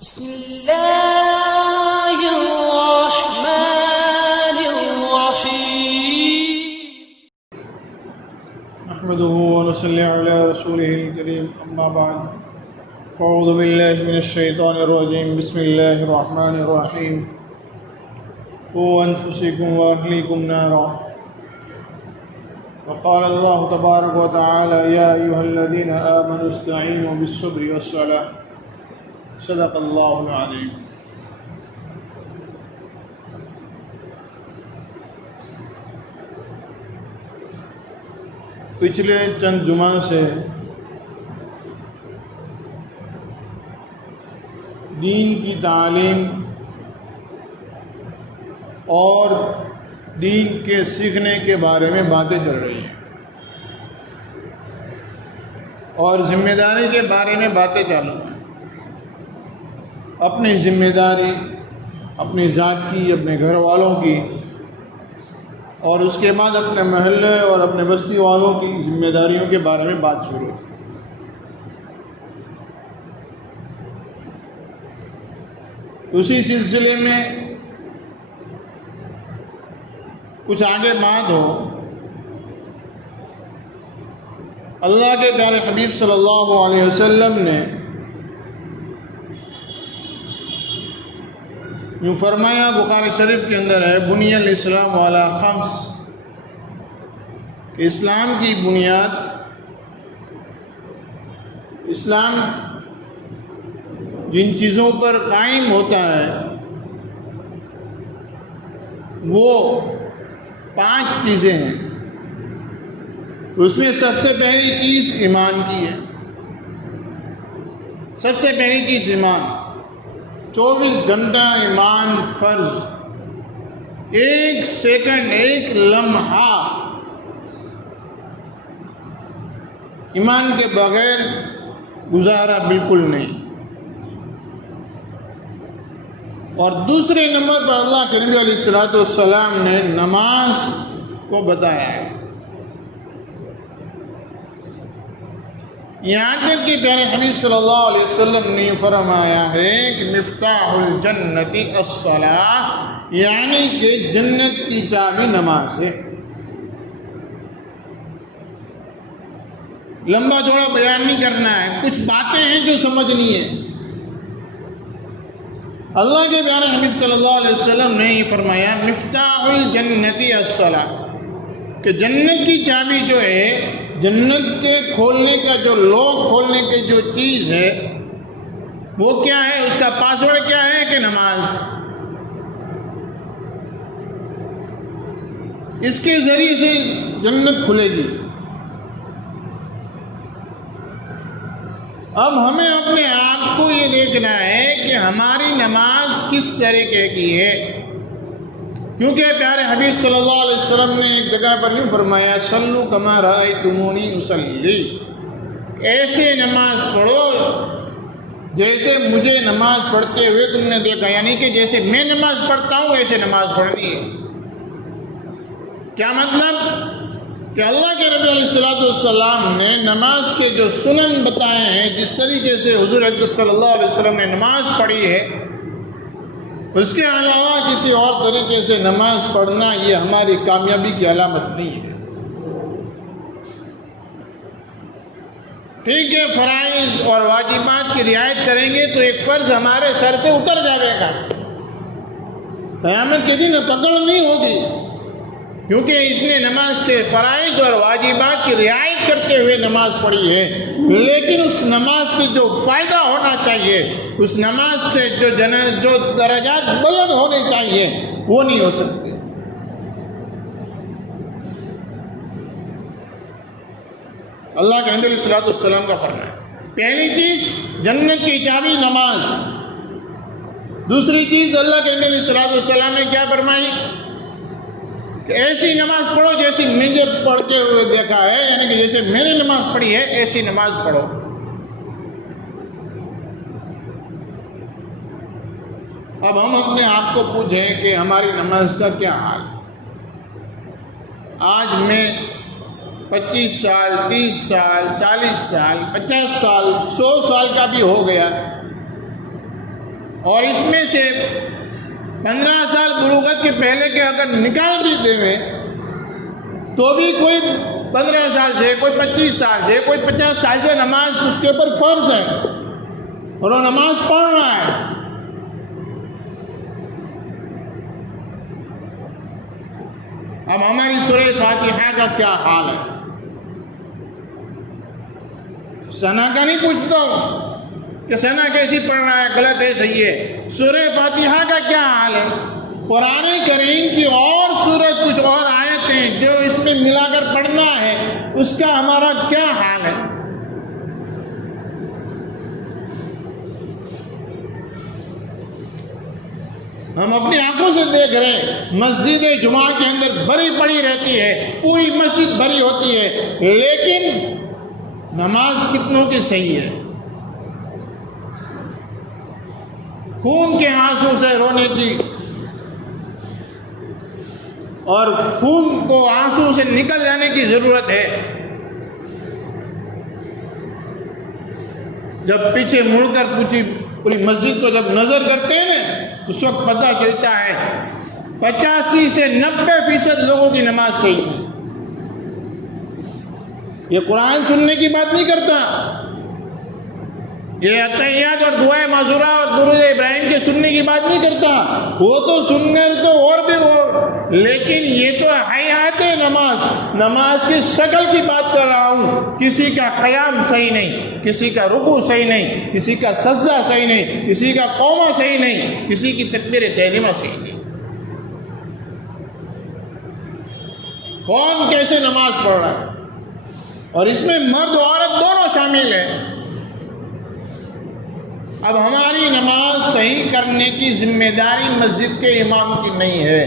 بسم اللہ الرحمن الرحیم نحمده ونصلي على رسوله الكريم اما بعد اعوذ بالله من الشيطان الرجيم بسم الله الرحمن الرحيم قوا انفسكم واهليكم نارا وقال الله تبارك وتعالى يا ايها الذين امنوا استعينوا بالصبر والصلاة صدق اللہ العظیم۔ پچھلے چند جمعہ سے دین کی تعلیم اور دین کے سیکھنے کے بارے میں باتیں چل رہی ہیں اور ذمہ داری کے بارے میں باتیں چالو ہیں۔ اپنی ذمہ داری اپنی ذات کی، اپنے گھر والوں کی، اور اس کے بعد اپنے محلے اور اپنے بستی والوں کی ذمہ داریوں کے بارے میں بات شروع ہے۔ اسی سلسلے میں کچھ آگے بات ہو، اللہ کے پیارے حبیب صلی اللہ علیہ وسلم نے یوں فرمایا، بخاری شریف کے اندر ہے، بنی الاسلام علی خمس، کہ اسلام کی بنیاد، اسلام جن چیزوں پر قائم ہوتا ہے وہ 5 چیزیں ہیں۔ اس میں سب سے پہلی چیز ایمان کی ہے۔ سب سے پہلی چیز ایمان، 24 گھنٹہ ایمان فرض، 1 سیکنڈ، 1 لمحہ ایمان کے بغیر گزارا بالکل نہیں۔ اور دوسرے نمبر پر اللہ کے نبی علیہ السلام نے نماز کو بتایا ہے۔ یہاں تک کہ پیارے حبیب صلی اللہ علیہ وسلم نے فرمایا ہے کہ مفتاح الجنت الصلاۃ، یعنی کہ جنت کی چابی نماز ہے۔ لمبا چوڑا بیان نہیں کرنا ہے، کچھ باتیں ہیں جو سمجھنی ہے۔ اللہ کے پیارے حبیب صلی اللہ علیہ وسلم نے یہ فرمایا، مفتاح الجنت الصلاۃ، کہ جنت کی چابی جو ہے، جنت کے کھولنے کا جو لوک کھولنے کی جو چیز ہے وہ کیا ہے، اس کا پاسورڈ کیا ہے کہ نماز۔ اس کے ذریعے سے جنت کھلے گی۔ اب ہمیں اپنے آپ کو یہ دیکھنا ہے کہ ہماری نماز کس طریقے کی ہے، کیونکہ پیارے حبیب صلی اللہ علیہ وسلم نے ایک جگہ پر یوں فرمایا، صلو کما رأیتمونی اصلی، ایسے نماز پڑھو جیسے مجھے نماز پڑھتے ہوئے تم نے دیکھا، یعنی کہ جیسے میں نماز پڑھتا ہوں ایسے نماز پڑھنی ہے۔ کیا مطلب؟ کہ اللہ کے نبی علیہ السلام نے نماز کے جو سنن بتائے ہیں، جس طریقے سے حضور اقدس صلی اللہ علیہ وسلم نے نماز پڑھی ہے، اس کے علاوہ کسی اور طریقے سے نماز پڑھنا یہ ہماری کامیابی کی علامت نہیں ہے۔ ٹھیک ہے، فرائض اور واجبات کی رعایت کریں گے تو ایک فرض ہمارے سر سے اتر جائے گا، قیامت کے دن پکڑ نہیں ہوگی، کیونکہ اس نے نماز کے فرائض اور واجبات کی رعایت کرتے ہوئے نماز پڑھی ہے، لیکن اس نماز سے جو فائدہ ہونا چاہیے، اس نماز سے جو درجات بلند ہونے چاہیے وہ نہیں ہو سکتے۔ اللہ کے نبی علیہ السلام کا فرمان ہے، پہلی چیز جنت کی چابی نماز۔ دوسری چیز اللہ کے نبی علیہ السلام نے کیا فرمائی کہ ایسی نماز پڑھو جیسی مجھے پڑھتے ہوئے دیکھا ہے، یعنی کہ جیسے میں نے نماز پڑھی ہے ایسی نماز پڑھو۔ اب ہم اپنے آپ کو پوچھیں کہ ہماری نماز کا کیا حال ہے۔ آج میں 25 سال 30 سال 40 سال 50 سال 100 سال کا بھی ہو گیا، اور اس میں سے 15 سال بلوغت کے پہلے کے اگر نکال بھی دیں تو بھی کوئی 15 سال سے، کوئی 25 سال سے، کوئی 50 سال سے نماز اس کے اوپر فرض ہے اور وہ نماز پڑھ رہا ہے۔ اب ہماری سورہ فاتحہ کا کیا حال ہے؟ ثنا کا نہیں پوچھتا ہوں کہ ثنا کیسی پڑھ رہا ہے، غلط ہے، صحیح ہے۔ سورہ فاتحہ کا کیا حال ہے؟ قرآن کریم کی اور سورت کچھ اور آیتیں جو اس میں ملا کر پڑھنا ہے، اس کا ہمارا کیا حال ہے؟ ہم اپنی آنکھوں سے دیکھ رہے ہیں، مسجد جمعہ کے اندر بھری پڑی رہتی ہے، پوری مسجد بھری ہوتی ہے، لیکن نماز کتنوں کی صحیح ہے؟ خون کے آنسوں سے رونے کی اور خون کو آنسوں سے نکل جانے کی ضرورت ہے۔ جب پیچھے مڑ کر پوری مسجد کو جب نظر کرتے ہیں اس وقت پتہ چلتا ہے 85 سے 90% لوگوں کی نماز صحیح ہے۔ یہ قرآن سننے کی بات نہیں کرتا، یہ اتحیات اور دعائے معذورہ اور درود ابراہیم کے سننے کی بات نہیں کرتا، وہ تو سننے تو اور بھی وہ، لیکن یہ تو حیات نماز کی شکل کی بات کر رہا ہوں۔ کسی کا قیام صحیح نہیں، کسی کا رکوع صحیح نہیں، کسی کا سجدہ صحیح نہیں، کسی کا قومہ صحیح نہیں، کسی کی تکبیر تحریمہ صحیح نہیں۔ کون کیسے نماز پڑھ رہا ہے؟ اور اس میں مرد و عورت دونوں شامل ہیں۔ اب ہماری نماز صحیح کرنے کی ذمہ داری مسجد کے امام کی نہیں ہے۔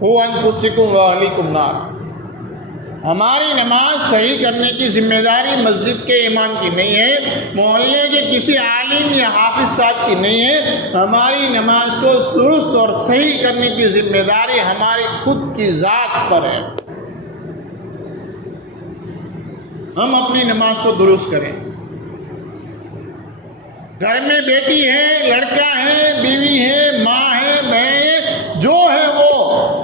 قوا انفسکم واہلیکم نار۔ ہماری نماز صحیح کرنے کی ذمہ داری مسجد کے امام کی نہیں ہے، محلے کے کسی عالم یا حافظ صاحب کی نہیں ہے۔ ہماری نماز کو درست اور صحیح کرنے کی ذمہ داری ہماری خود کی ذات پر ہے۔ ہم اپنی نماز کو درست کریں۔ گھر میں بیٹی ہے، لڑکا ہے، بیوی ہے، ماں ہے، بہن ہے، جو ہے وہ،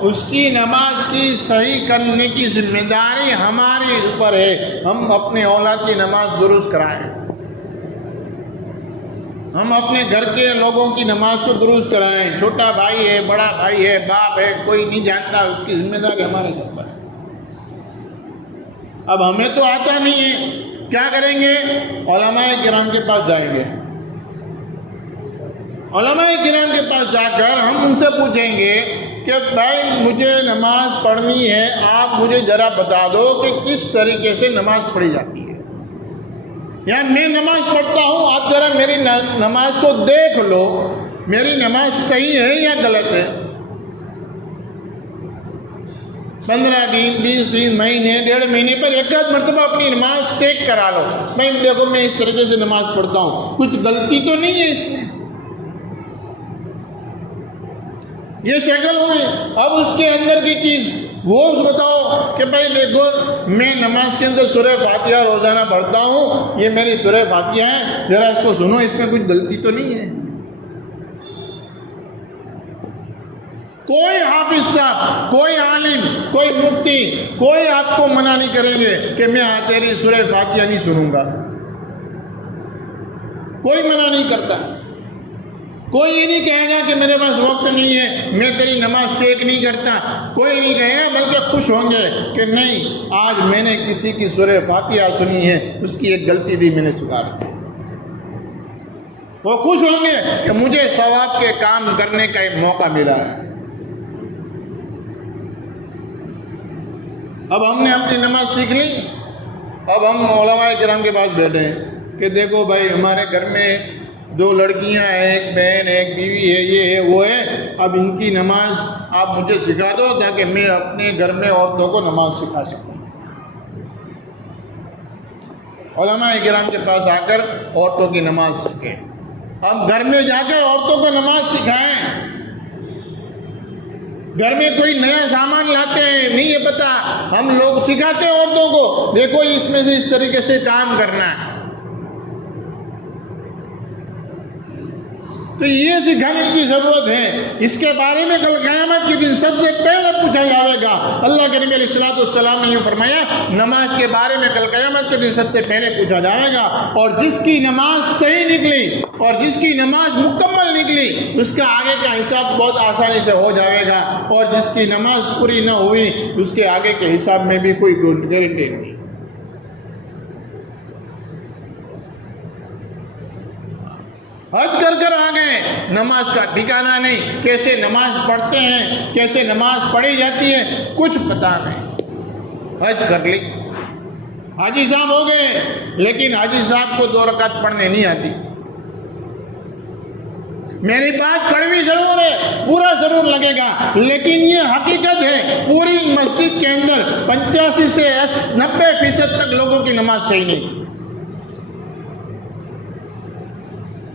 اس کی نماز کی صحیح کرنے کی ذمہ داری ہمارے اوپر ہے۔ ہم اپنے اولاد کی نماز درست کرائیں، ہم اپنے گھر کے لوگوں کی نماز کو درست کرائیں۔ چھوٹا بھائی ہے، بڑا بھائی ہے، باپ ہے، کوئی نہیں جانتا، اس کی ذمہ داری ہمارے سر پر ہے۔ اب ہمیں تو آتا نہیں ہے، کیا کریں گے؟ علماء کرام کے پاس جائیں گے۔ علماء کرام کے پاس جا کر ہم ان سے پوچھیں گے کہ بھائی مجھے نماز پڑھنی ہے، آپ مجھے ذرا بتا دو کہ کس طریقے سے نماز پڑھی جاتی ہے، یا میں نماز پڑھتا ہوں، آپ ذرا میری نماز کو دیکھ لو، میری نماز صحیح ہے یا غلط ہے۔ 15 دن، 20 دن، مہینے، 1.5 مہینے پر ایک آدھ مرتبہ اپنی نماز چیک کرا لو، بھائی دیکھو میں اس طریقے سے نماز پڑھتا ہوں، کچھ غلطی تو نہیں ہے اس میں، یہ شکل ہوئی۔ اب اس کے اندر کی چیز وہ بتاؤ کہ بھائی دیکھو میں نماز کے اندر سورہ فاتحہ روزانہ پڑھتا ہوں، یہ میری سورہ فاتحہ ہے، ذرا اس کو سنو، اس میں کچھ غلطی تو نہیں ہے۔ کوئی حافظ صاحب، کوئی عالم، کوئی مفتی، کوئی آپ کو منع نہیں کریں گے کہ میں تیری سورہ فاتحہ نہیں سنوں گا، کوئی منع نہیں کرتا۔ کوئی یہ نہیں کہے گا کہ میرے پاس وقت نہیں ہے، میں تیری نماز چیک نہیں کرتا، کوئی نہیں کہے گا، بلکہ خوش ہوں گے کہ نہیں، آج میں نے کسی کی سورہ فاتحہ سنی ہے، اس کی ایک غلطی تھی، میں نے سدھار دی۔ وہ خوش ہوں گے کہ مجھے ثواب کے کام کرنے کا ایک موقع ملا ہے۔ اب ہم نے اپنی نماز سیکھ لی، اب ہم علماء کرام کے پاس بیٹھے ہیں کہ دیکھو بھائی ہمارے گھر میں 2 لڑکیاں ہیں، ایک بہن ہے، ایک بیوی ہے، یہ ہے وہ ہے، اب ان کی نماز آپ مجھے سکھا دو تاکہ میں اپنے گھر میں عورتوں کو نماز سکھا سکوں۔ علماء کرام کے پاس آ کر عورتوں کی نماز سیکھیں، اب گھر میں جا کر عورتوں کو نماز سکھائیں۔ گھر میں کوئی نیا سامان لاتے ہیں، نہیں ہے پتہ، ہم لوگ سکھاتے ہیں عورتوں کو، دیکھو اس میں سے اس طریقے سے کام کرنا ہے۔ تو یہ سکھانے کی ضرورت ہے. اس کے بارے میں کل قیامت کے دن سب سے پہلے پوچھا جائے گا. اللہ کے نبی علیہ الصلوۃ والسلام نے یہ فرمایا نماز کے بارے میں کل قیامت کے دن سب سے پہلے پوچھا جائے گا. اور جس کی نماز صحیح نکلی اور جس کی نماز مکمل نکلی اس کا آگے کا حساب بہت آسانی سے ہو جائے گا. اور جس کی نماز پوری نہ ہوئی اس کے آگے کے حساب میں بھی کوئی گارنٹی نہیں. حج کر کر آ گئے, نماز کا ٹھکانہ نہیں, کیسے نماز پڑھتے ہیں, کیسے نماز پڑھی جاتی ہے, کچھ پتہ نہیں. حج کر لی, حاجی صاحب ہو گئے, لیکن حاجی صاحب کو 2 رکعت پڑھنے نہیں آتی. میری بات کڑوی ضرور ہے, برا ضرور لگے گا, لیکن یہ حقیقت ہے. پوری مسجد کے اندر 85 سے 90% تک لوگوں کی نماز صحیح نہیں.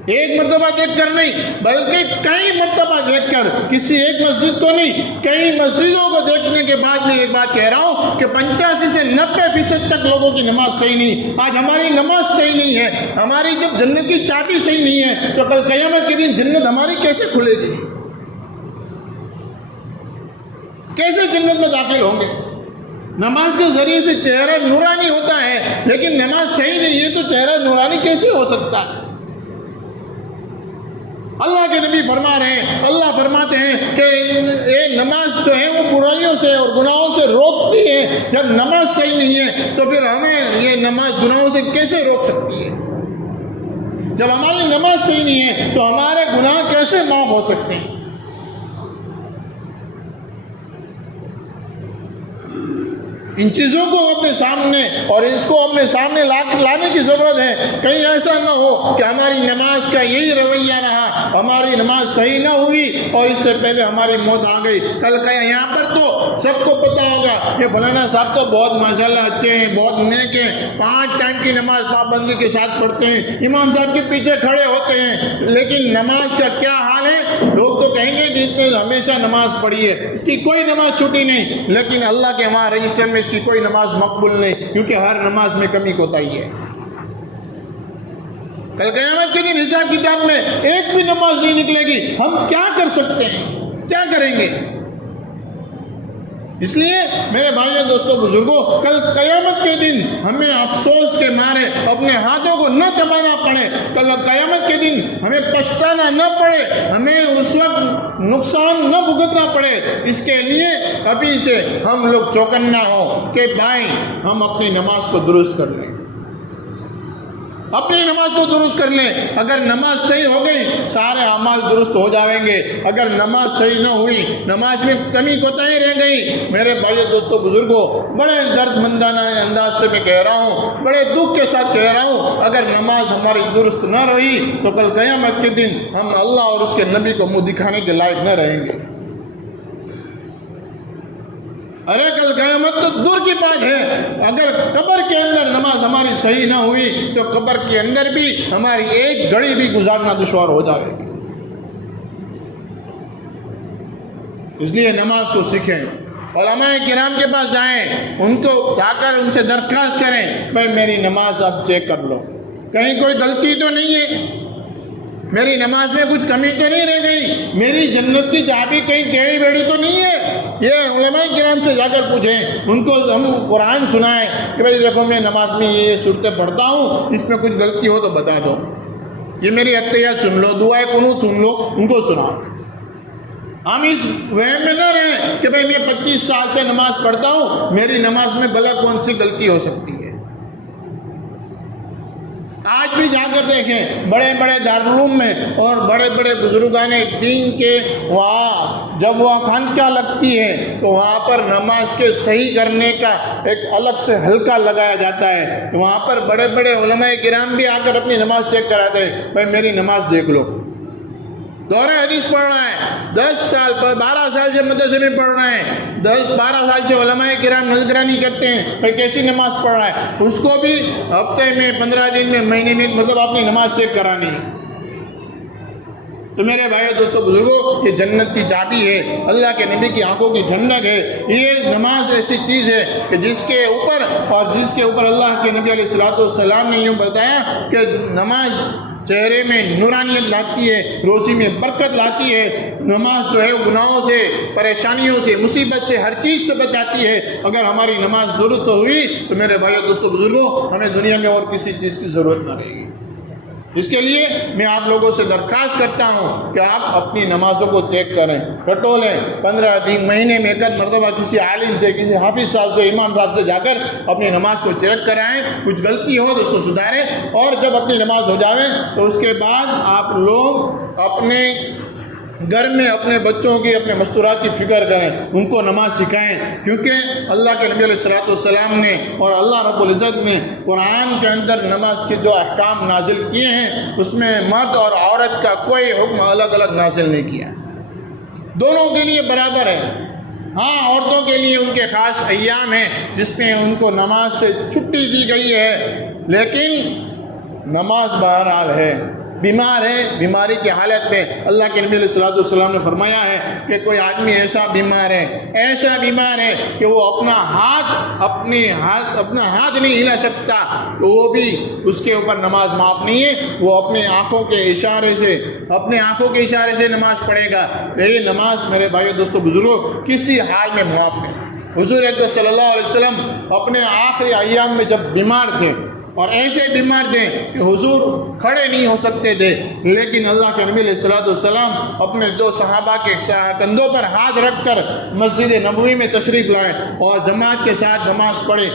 ایک مرتبہ دیکھ کر نہیں بلکہ کئی مرتبہ دیکھ کر, کسی ایک مسجد کو نہیں کئی مسجدوں کو دیکھنے کے بعد میں ایک بات کہہ رہا ہوں کہ 85 سے 90% تک لوگوں کی نماز صحیح نہیں. آج ہماری نماز صحیح نہیں ہے, ہماری جب جنت کی چابی صحیح نہیں ہے تو کل قیامت کے دن جنت ہماری کیسے کھلے گی, کیسے جنت میں داخل ہوں گے؟ نماز کے ذریعے سے چہرہ نورانی ہوتا ہے, لیکن نماز صحیح نہیں ہے تو چہرہ نورانی کیسے ہو سکتا ہے؟ اللہ کے نبی فرما رہے ہیں, اللہ فرماتے ہیں کہ یہ نماز جو ہے وہ برائیوں سے اور گناہوں سے روکتی ہے. جب نماز صحیح نہیں ہے تو پھر ہمیں یہ نماز گناہوں سے کیسے روک سکتی ہے؟ جب ہماری نماز صحیح نہیں ہے تو ہمارے گناہ کیسے معاف ہو سکتے ہیں؟ ان چیزوں کو اپنے سامنے اور اس کو اپنے سامنے لانے کی ضرورت ہے. کہیں ایسا نہ ہو کہ ہماری نماز کا یہی رویہ رہا, ہماری نماز صحیح نہ ہوئی اور اس سے پہلے ہماری موت آ گئی. کل کا یہاں پر تو سب کو پتہ ہوگا کہ فلانا صاحب تو بہت ماشاءاللہ اچھے ہیں, بہت نیک ہیں, 5 ٹائم کی نماز پابندی کے ساتھ پڑھتے ہیں, امام صاحب کے پیچھے کھڑے ہوتے ہیں, لیکن نماز کا کیا حال ہے؟ لوگ تو کہیں گے جس نے ہمیشہ نماز پڑھی ہے اس کی کوئی نماز چھوٹی نہیں, لیکن اللہ کے وہاں رجسٹر میں کی کوئی نماز مقبول نہیں, کیونکہ ہر نماز میں کمی کوتاہی ہے. کل قیامت کے دن حساب کتاب میں ایک بھی نماز نہیں نکلے گی. ہم کیا کر سکتے ہیں, کیا کریں گے؟ اس لیے میرے بھائیوں دوستوں بزرگوں, کل قیامت کے دن ہمیں افسوس کے مارے اپنے ہاتھوں کو نہ چبانا پڑے, کل قیامت کے دن ہمیں پچھتانا نہ پڑے, ہمیں اس وقت نقصان نہ بھگتنا پڑے. اس کے لیے ابھی سے ہم لوگ چوکنا ہو کہ بھائی ہم اپنی نماز کو درست کر لیں, اپنی نماز کو درست کر لیں. اگر نماز صحیح ہو گئی سارے اعمال درست ہو جائیں گے. اگر نماز صحیح نہ ہوئی, نماز میں کمی کوتاہی رہ گئی, میرے بھائیو دوستوں بزرگوں بڑے درد مندانہ انداز سے میں کہہ رہا ہوں, بڑے دکھ کے ساتھ کہہ رہا ہوں, اگر نماز ہماری درست نہ رہی تو کل قیامت کے دن ہم اللہ اور اس کے نبی کو منہ دکھانے کے لائق نہ رہیں گے. ارے کل قیامت تو دور کی بات ہے, اگر قبر کے اندر نماز ہماری صحیح نہ ہوئی تو قبر کے اندر بھی ہماری ایک گھڑی بھی گزارنا دشوار ہو جائے گی. اس لیے نماز کو سیکھیں, علماء کرام کے پاس جائیں, ان کو جا کر ان سے درخواست کریں, بھائی میری نماز اب چیک کر لو, کہیں کوئی غلطی تو نہیں ہے, میری نماز میں کچھ کمی تو نہیں رہ گئی, میری جنت کی چابی کہیں ٹیڑھی بیڑھی تو نہیں ہے. یہ علماء کرام سے جا کر پوچھیں, ان کو ہم قرآن سنائیں کہ بھائی دیکھو میں نماز میں یہ صورتیں پڑھتا ہوں, اس میں کچھ غلطی ہو تو بتا دو, یہ میری اتحیات سن لو, دعائے قنوت سن لو, ان کو سناؤ. ہم اس وہم میں نہ رہیں کہ بھائی میں 25 سال سے نماز پڑھتا ہوں, میری نماز میں بھلا کون سی غلطی ہو سکتی ہے. آج بھی جا کر دیکھیں بڑے بڑے دارالعلوم میں اور بڑے بڑے بزرگان دین کے وہاں جب وہاں خانقاہ لگتی ہے تو وہاں پر نماز کے صحیح کرنے کا ایک الگ سے حلقہ لگایا جاتا ہے. وہاں پر بڑے بڑے علماء کرام بھی آ کر اپنی نماز چیک کراتے ہیں, بھائی میری نماز دیکھ لو. دورہ حدیث پڑھ رہا ہے, 10 سال 12 سال سے مدرسے میں پڑھ رہے ہیں, 10-12 سال سے علماء کرام نگرانی کرتے ہیں, بھائی کیسی نماز پڑھ رہا ہے, اس کو بھی ہفتے میں 15 دن میں مہینے میں مطلب اپنی نماز چیک کرانی ہے. تو میرے بھائی دوستوں بزرگوں, یہ جنت کی چابی ہے, اللہ کے نبی کی آنکھوں کی ٹھنڈک ہے. یہ نماز ایسی چیز ہے کہ جس کے اوپر اللہ کے نبی علیہ الصلوۃ والسلام نے یوں بتایا کہ نماز چہرے میں نورانیت لاتی ہے، روزی میں برکت لاتی ہے۔ نماز جو ہے گناہوں سے، پریشانیوں سے، مصیبت سے، ہر چیز سے بچاتی ہے۔ اگر ہماری نماز ضرورت ہوئی تو میرے بھائیو دوستو بزرگوں، ہمیں دنیا میں اور کسی چیز کی ضرورت نہ رہے گی۔ اس کے لیے میں آپ لوگوں سے درخواست کرتا ہوں کہ آپ اپنی نمازوں کو چیک کریں، ٹٹولیں، 15 دن، مہینے میں ایک مرتبہ کسی عالم سے، کسی حافظ صاحب سے، امام صاحب سے جا کر اپنی نماز کو چیک کرائیں، کچھ غلطی ہو تو اس کو سدھاریں، اور جب اپنی نماز ہو جاوے تو اس کے بعد آپ لوگ اپنے گھر میں اپنے بچوں کی، اپنے مستورات کی فکر کریں، ان کو نماز سکھائیں، کیونکہ اللہ کے نبی علیہ الصلوۃ والسلام نے اور اللہ رب العزت نے قرآن کے اندر نماز کے جو احکام نازل کیے ہیں اس میں مرد اور عورت کا کوئی حکم الگ الگ نازل نہیں کیا، دونوں کے لیے برابر ہے۔ ہاں، عورتوں کے لیے ان کے خاص ایام ہیں جس میں ان کو نماز سے چھٹی دی گئی ہے، لیکن نماز بہرحال ہے۔ بیمار ہے، بیماری کی حالت میں اللہ کے نبی علیہ الصلوۃ والسلام نے فرمایا ہے کہ کوئی آدمی ایسا بیمار ہے کہ وہ اپنا ہاتھ نہیں ہلا سکتا، تو وہ بھی اس کے اوپر نماز معاف نہیں ہے، وہ اپنے آنکھوں کے اشارے سے نماز پڑھے گا۔ یہ نماز میرے بھائیو دوستو بزرگوں کسی حال میں معاف نہیں۔ حضور اکرم صلی اللہ علیہ وسلم اپنے آخری ایام میں جب بیمار تھے، اور ایسے بیمار تھے کہ حضور کھڑے نہیں ہو سکتے تھے، لیکن اللہ کے نبی علیہ الصلوۃ والسلام اپنے 2 صحابہ کے کندھوں پر ہاتھ رکھ کر مسجد نبوی میں تشریف لائے اور جماعت کے ساتھ نماز پڑھے۔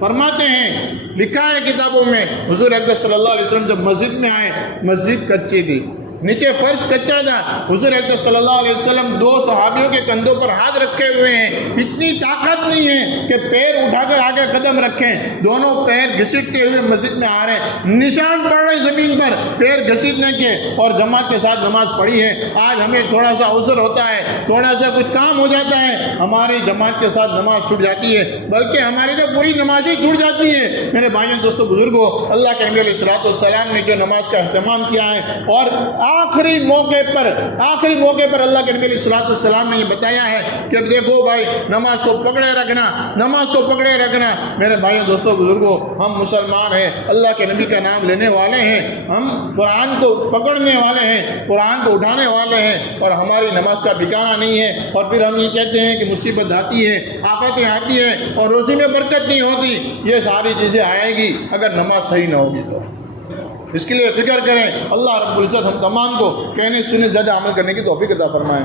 فرماتے ہیں، لکھا ہے کتابوں میں، حضور اکرم صلی اللہ علیہ وسلم جب مسجد میں آئے، مسجد کچی تھی، نیچے فرش کچا تھا، حضور اکرم صلی اللہ علیہ وسلم 2 صحابیوں کے کندھوں پر ہاتھ رکھے ہوئے ہیں، اتنی طاقت نہیں ہے کہ پیر اٹھا کر آگے قدم رکھیں، دونوں پیر گھسیٹتے ہوئے مسجد میں آ رہے ہیں، نشان پڑ رہے زمین پر پیر گھسیٹنے کے، اور جماعت کے ساتھ نماز پڑھی ہے۔ آج ہمیں تھوڑا سا عذر ہوتا ہے، تھوڑا سا کچھ کام ہو جاتا ہے، ہماری جماعت کے ساتھ نماز چھوٹ جاتی ہے، بلکہ ہماری تو پوری نماز ہی چھوٹ جاتی ہے۔ میرے بھائیوں دوستوں بزرگوں، اللہ کے نبی علیہ الصلوۃ والسلام نے جو نماز کا اہتمام کیا ہے، اور آخری موقع پر اللہ کے نبی علیہ الصلوۃ والسلام نے یہ بتایا ہے کہ اب دیکھو بھائی، نماز کو پکڑے رکھنا۔ میرے بھائیوں دوستوں بزرگوں، ہم مسلمان ہیں، اللہ کے نبی کا نام لینے والے ہیں، ہم قرآن کو پکڑنے والے ہیں، قرآن کو اٹھانے والے ہیں، اور ہماری نماز کا ٹھکانہ نہیں ہے، اور پھر ہم یہ کہتے ہیں کہ مصیبت آتی ہے، آفتیں آتی ہیں، اور روزی میں برکت نہیں ہوتی۔ یہ ساری چیزیں آئے گی اگر نماز صحیح نہ ہوگی تو۔ اس کے لیے فکر کریں، اللہ رب العزت ہم تمام کو کہنے سننے زیادہ عمل کرنے کی توفیق عطا فرمائے۔